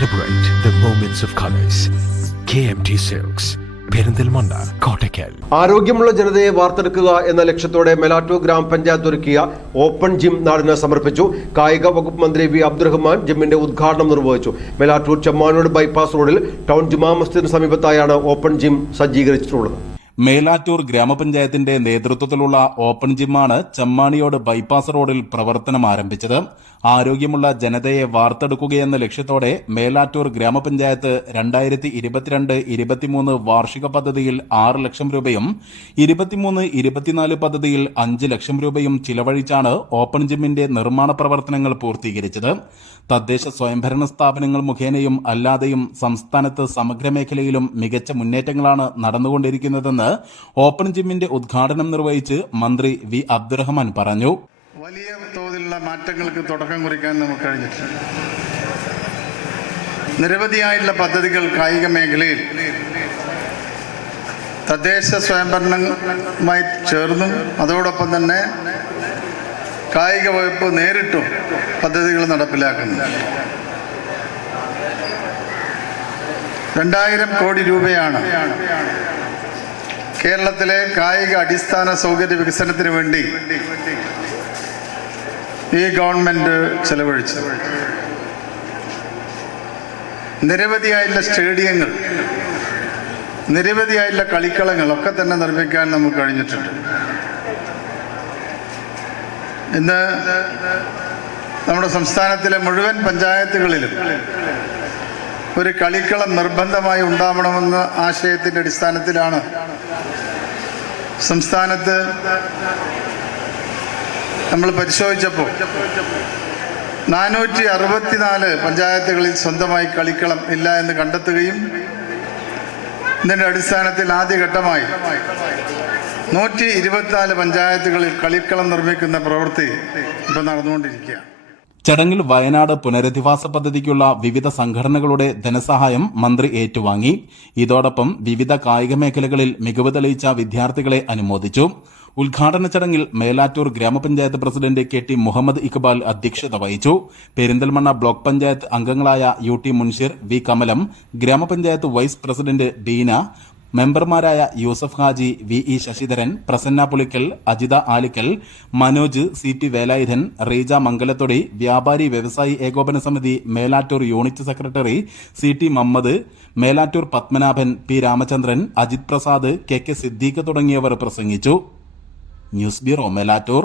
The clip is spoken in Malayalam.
Celebrate the moments of colors. KMT Silks, Perinthalmanna, Kottakkal. ആരോഗ്യമുള്ള ജനതയെ വാർത്തെടുക്കുക എന്ന ലക്ഷ്യത്തോടെ മെലാറ്റൂർ ഗ്രാമപഞ്ചായത്ത് ഒരുക്കിയ ഓപ്പൺ ജിം നാടിന് സമർപ്പിച്ചു. കായിക വകുപ്പ് മന്ത്രി വി അബ്ദുറഹ്മാൻ ജിമ്മിന്റെ ഉദ്ഘാടനം നിർവഹിച്ചു. മെലാറ്റൂർ ചെമ്മാനോട് ബൈപ്പാസ് റോഡിൽ ടൗൺ ജുമാ മസ്ജിദിന് സമീപത്തായാണ് ഓപ്പൺ ജിം സജ്ജീകരിച്ചിട്ടുള്ളത്. മേലാറ്റൂർ ഗ്രാമപഞ്ചായത്തിന്റെ നേതൃത്വത്തിലുള്ള ഓപ്പൺ ജിമ്മാണ് ചെമ്മാണിയോട് ബൈപ്പാസ് റോഡിൽ പ്രവർത്തനം ആരംഭിച്ചത്. ആരോഗ്യമുള്ള ജനതയെ വാർത്തെടുക്കുകയെന്ന ലക്ഷ്യത്തോടെ മേലാറ്റൂർ ഗ്രാമപഞ്ചായത്ത് 2022-23 വാർഷിക പദ്ധതിയിൽ 6 ലക്ഷം രൂപയും 23-24 പദ്ധതിയിൽ 5 ലക്ഷം രൂപയും ചിലവഴിച്ചാണ് ഓപ്പൺ ജിമ്മിന്റെ നിർമ്മാണ പ്രവർത്തനങ്ങൾ പൂർത്തീകരിച്ചത്. തദ്ദേശ സ്വയംഭരണ സ്ഥാപനങ്ങൾ മുഖേനയും അല്ലാതെയും സംസ്ഥാനത്ത് സമഗ്ര മേഖലയിലും മികച്ച മുന്നേറ്റങ്ങളാണ് നടന്നുകൊണ്ടിരിക്കുന്നതെന്ന് ഓപ്പൺ ജിമ്മിന്റെ ഉദ്ഘാടനം നിർവഹിച്ച് മന്ത്രി വി അബ്ദുറഹ്മാൻ പറഞ്ഞു. വലിയ തോതിലുള്ള മാറ്റങ്ങൾക്ക് തുടക്കം കുറിക്കാൻ നമുക്ക് കഴിഞ്ഞിട്ടുണ്ട്. നിരവധിയായിട്ടുള്ള പദ്ധതികൾ കായിക മേഖലയിൽ തദ്ദേശ സ്വയംഭരണവുമായി ചേർന്നും അതോടൊപ്പം തന്നെ കായിക വകുപ്പ് നേരിട്ടും പദ്ധതികൾ നടപ്പിലാക്കുന്നു. 2000 കോടി രൂപയാണ് കേരളത്തിലെ കായിക അടിസ്ഥാന സൗകര്യ വികസനത്തിന് വേണ്ടി ഈ ഗവൺമെന്റ് ചെലവഴിച്ചു. നിരവധിയായിട്ടുള്ള സ്റ്റേഡിയങ്ങൾ, നിരവധിയായിട്ടുള്ള കളിക്കളങ്ങൾ ഒക്കെ തന്നെ നിർമ്മിക്കാൻ നമുക്ക് കഴിഞ്ഞിട്ടുണ്ട്. ഇന്ന് നമ്മുടെ സംസ്ഥാനത്തിലെ മുഴുവൻ പഞ്ചായത്തുകളിലും ഒരു കളിക്കളം നിർബന്ധമായി ഉണ്ടാവണമെന്ന ആശയത്തിൻ്റെ അടിസ്ഥാനത്തിലാണ് സംസ്ഥാനത്ത് നമ്മൾ പരിശോധിച്ചപ്പോൾ 464 പഞ്ചായത്തുകളിൽ സ്വന്തമായി കളിക്കളം ഇല്ല എന്ന് കണ്ടെത്തുകയും ഇതിൻ്റെ അടിസ്ഥാനത്തിൽ ആദ്യഘട്ടമായി 124 പഞ്ചായത്തുകളിൽ കളിക്കളം നിർമ്മിക്കുന്ന പ്രവൃത്തി ഇപ്പോൾ നടന്നുകൊണ്ടിരിക്കുകയാണ്. ചടങ്ങിൽ വയനാട് പുനരധിവാസ പദ്ധതിക്കുള്ള വിവിധ സംഘടനകളുടെ ധനസഹായം മന്ത്രി ഏറ്റുവാങ്ങി. ഇതോടൊപ്പം വിവിധ കായിക മേഖലകളിൽ മികവ് തെളിയിച്ച വിദ്യാർത്ഥികളെ അനുമോദിച്ചു. ഉദ്ഘാടന ചടങ്ങിൽ മേലാറ്റൂർ ഗ്രാമപഞ്ചായത്ത് പ്രസിഡന്റ് KT മുഹമ്മദ് ഇക്ബാൽ അധ്യക്ഷത വഹിച്ചു. പെരിന്തൽമണ്ണ ബ്ലോക്ക് പഞ്ചായത്ത് അംഗങ്ങളായ UT മുൻഷിർ, V കമലം, ഗ്രാമപഞ്ചായത്ത് വൈസ് പ്രസിഡന്റ് ബീന, മെമ്പർമാരായ യൂസഫ് ഹാജി, VE ശശിധരൻ, പ്രസന്ന പുളിക്കൽ, അജിത ആലിക്കൽ, മനോജ്, CP വേലായുധൻ, റീജ മംഗലത്തൊടി, വ്യാപാരി വ്യവസായി ഏകോപന സമിതി Melattur unit secretary CT Mammad, Melattur Padmanabhan, P Ramachandran, Ajith Prasad, KK Siddique തുടങ്ങിയവർ പ്രസംഗിച്ചു. News bureau, Melattur.